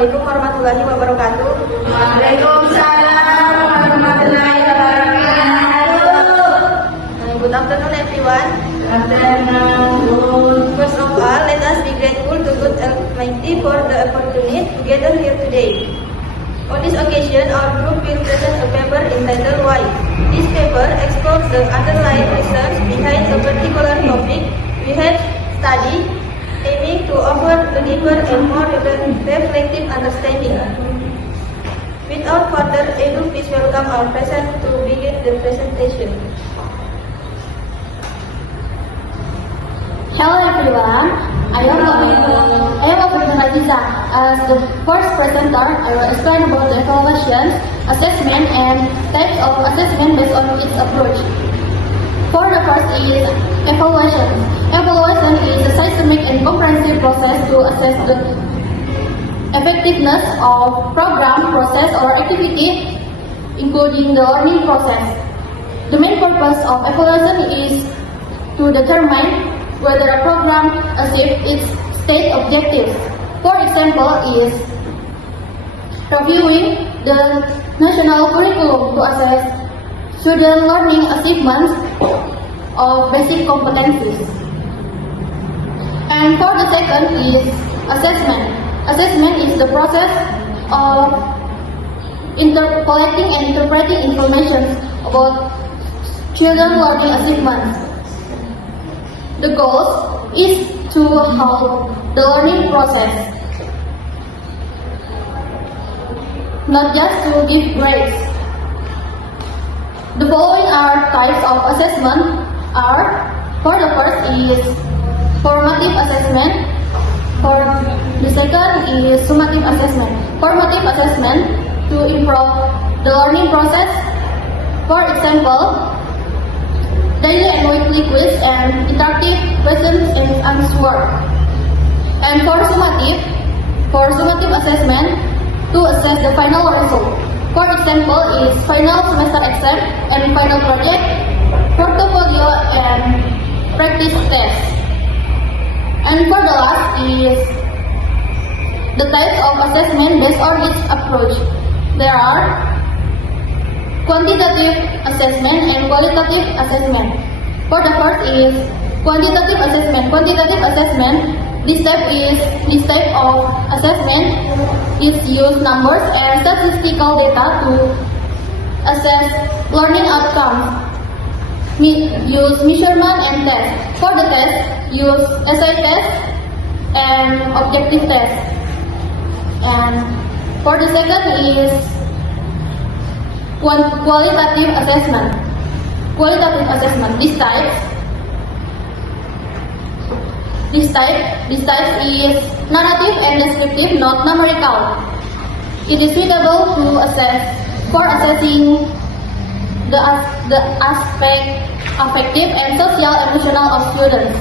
Assalamualaikum warahmatullahi wabarakatuh. Waalaikumsalam warahmatullahi wabarakatuh. Good afternoon, everyone. Afternoon. First of all, let us be grateful to God Almighty for the opportunity to gather here today. On this occasion, our group will present a paper entitled Why. This paper explores the underlying research behind a particular topic we have studied, aiming to offer a deeper and more reflective understanding. Without further ado, please welcome our present to begin the presentation. Hello everyone, I am Abdul Rajiza. As the first presenter, I will explain about the evaluation, assessment and types of assessment based on its approach. For the first is evaluation. Evaluation is a systemic and comprehensive process to assess the effectiveness of program, process or activity, including the learning process. The main purpose of evaluation is to determine whether a program achieves its state objectives. For example, is reviewing the national curriculum to assess student learning achievements of basic competencies. And for the second is assessment. Assessment is the process of collecting and interpreting information about children learning achievements. The goal is to help the learning process, not just to give grades. The following are types of assessment are, for the first is formative assessment, for the second is summative assessment. Formative assessment to improve the learning process, for example, daily and weekly quiz and interactive questions and answers. And for summative assessment to assess the final result. For example, is final semester exam and final project, portfolio and practice test. And for the last is the types of assessment based on its approach. There are quantitative assessment and qualitative assessment. For the first is quantitative assessment. Quantitative assessment, this type of assessment is use numbers and statistical data to assess learning outcomes. Use measurement and test. For the test, use essay test and objective test. And for the second is qualitative assessment. Qualitative assessment. This type is narrative and descriptive, not numerical. It is suitable to assessing the aspect affective and social emotional of students.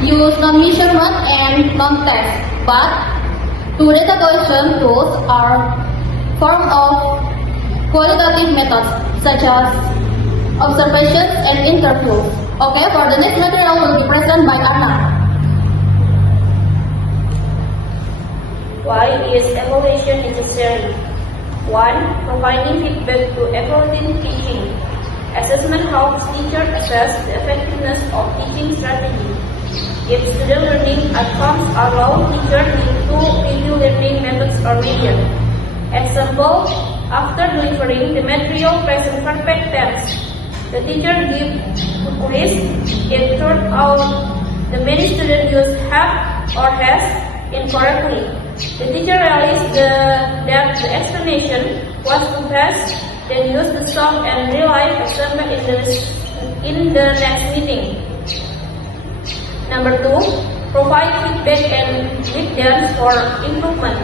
Use non-measurement and non-test, but two data collection tools are form of qualitative methods such as observations and interviews. Okay, for the next material will be presented by Anna. Why is evaluation necessary? 1. Providing feedback to evaluating teaching. Assessment helps teachers assess the effectiveness of teaching strategy. If student learning outcomes are low, teachers need to review learning methods or media. Example, after delivering the material present perfect tense, the teacher gives a quiz. It turned out the many students used have or has incorrectly. The teacher realized that the explanation was too fast, then used the stop and relive assessment in the next meeting. Number 2, provide feedback and guidance for improvement.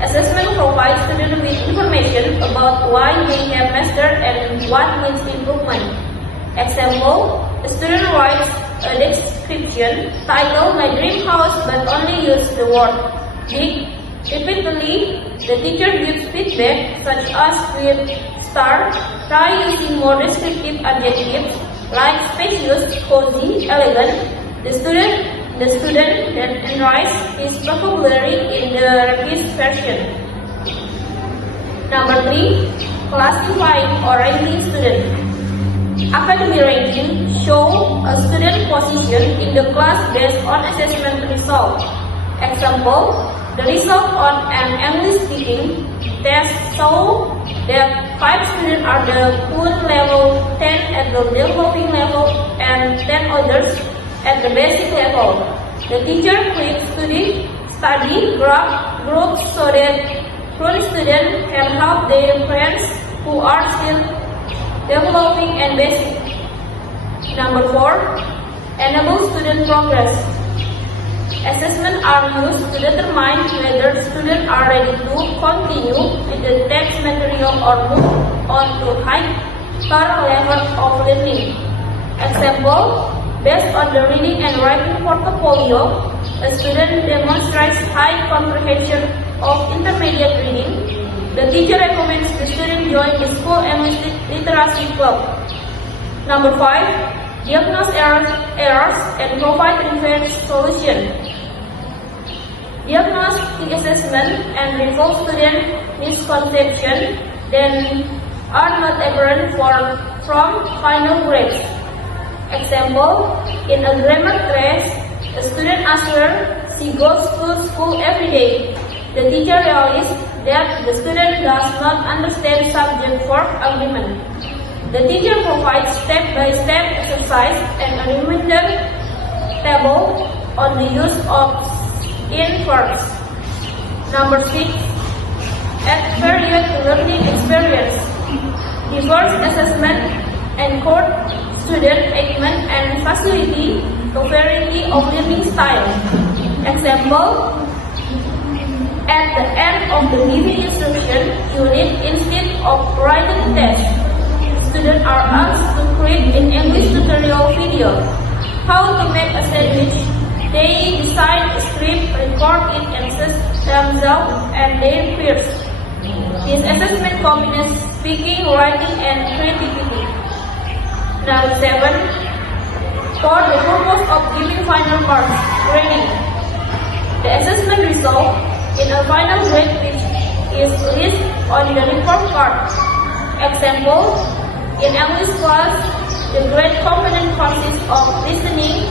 Assessment provides students with information about why they have mastered and what needs improvement. Example, a student writes a description titled "My Dream House" but only uses the word "big." Repeatedly, the teacher gives feedback such as with star, try using more descriptive adjectives like spacious, cozy, elegant. The student The student then enriches his vocabulary in the revised version. Number 3. Classifying or ranking student. Academic ranking shows a student position in the class based on assessment result. Example, the result on an English speaking test show that 5 students are the fluent level, 10 at the developing level, and 10 others at the basic level. The teacher creates study groups so that fluent students can help their friends who are still developing and basic. Number 4. Enable student progress. Assessments are used to determine whether students are ready to continue with the text material or move on to higher level of learning. Example, based on the reading and writing portfolio, a student demonstrates high comprehension of intermediate reading. The teacher recommends the student join the school English literacy club. Number 5. Diagnose errors and provide reference solution. Diagnose the assessment and resolve student misconception then are not apparent from final grades. Example, in a grammar class, a student asks her she goes to school every day. The teacher realizes that the student does not understand subject verb agreement. The teacher provides step-by-step exercise and a reminder table on the use of in verbs. Number 6. Add period to learning experience. The first assessment encodes student achievement and facility a variety of learning style. Example, at the end of the given instruction unit, instead of writing test, students are asked to create an English tutorial video. How to make a sandwich? They decide a script, record it, and assess themselves and their peers. This assessment combines speaking, writing, and creativity. Number 7. For the purpose of giving final marks, grading. The assessment result in a final grade which is listed on the report card. Example, in English class, the grade component consists of listening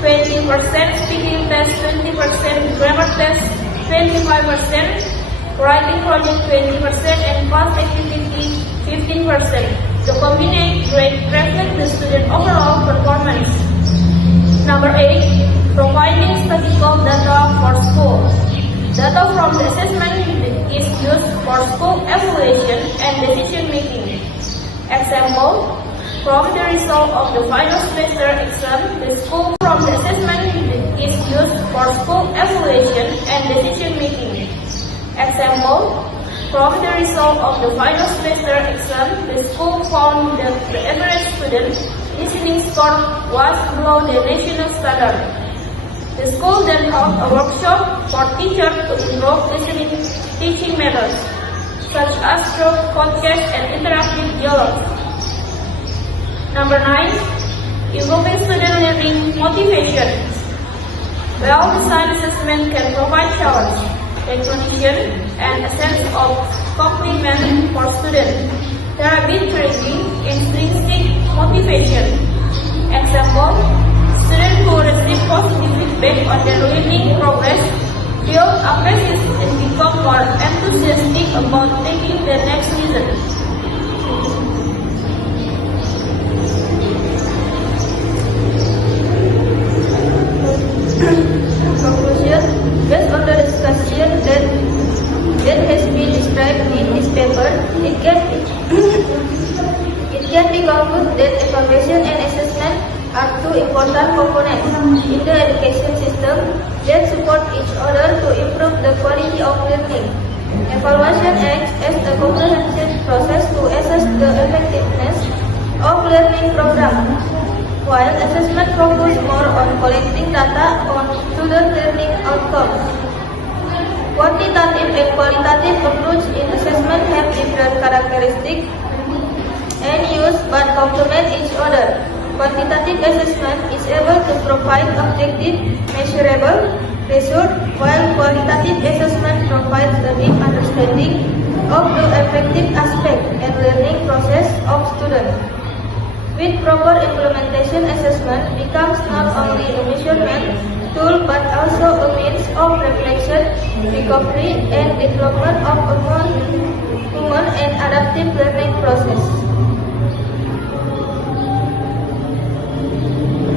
20%, speaking test 20%, grammar test 25%, writing project 20%, and class activity 15%. The combined grade reflects the student overall performance. Number 8. Providing statistical data for school. Data from the assessment is used for school evaluation and decision making. Example, from the result of the final semester exam, the school from the assessment is used for school evaluation and decision making. Example, from the result of the final semester exam, the school found that the average student listening score was below the national standard. The school then held a workshop for teachers to improve listening teaching methods, such as through podcast and interactive dialogue. Number 9. Improving student learning motivation. Well-designed assessment can provide challenge, recognition, and a sense of accomplishment for students. Thereby creating intrinsic motivation. Example, students who receive positive feedback on their learning progress feel appreciated and become more enthusiastic about taking the next lesson. Conclusion. Based on the discussion that has been described in this paper, it can be concluded that evaluation and assessment are two important components in the education system that support each other to improve the quality of learning. Evaluation acts as a comprehensive process to assess the effectiveness of learning programs, while assessment focuses more on collecting data on student learning outcomes. Quantitative and qualitative approach in assessment have different characteristics and use but complement each other. Quantitative assessment is able to provide objective, measurable result, while qualitative assessment provides a deep understanding of the effective aspect and learning process of students. With proper implementation, assessment becomes not only a measurement tool but also a means of reflection, recovery, and development of a more human and adaptive learning process.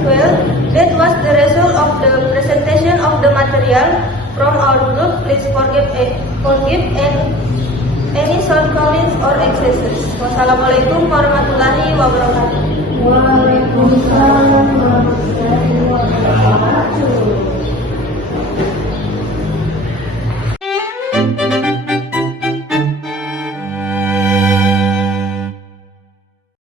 Well, that was the result of the presentation of the material from our group. Please forgive and any shortcomings or excesses. Wassalamualaikum warahmatullahi wabarakatuh. Waalaikumsalam warahmatullahi wabarakatuh.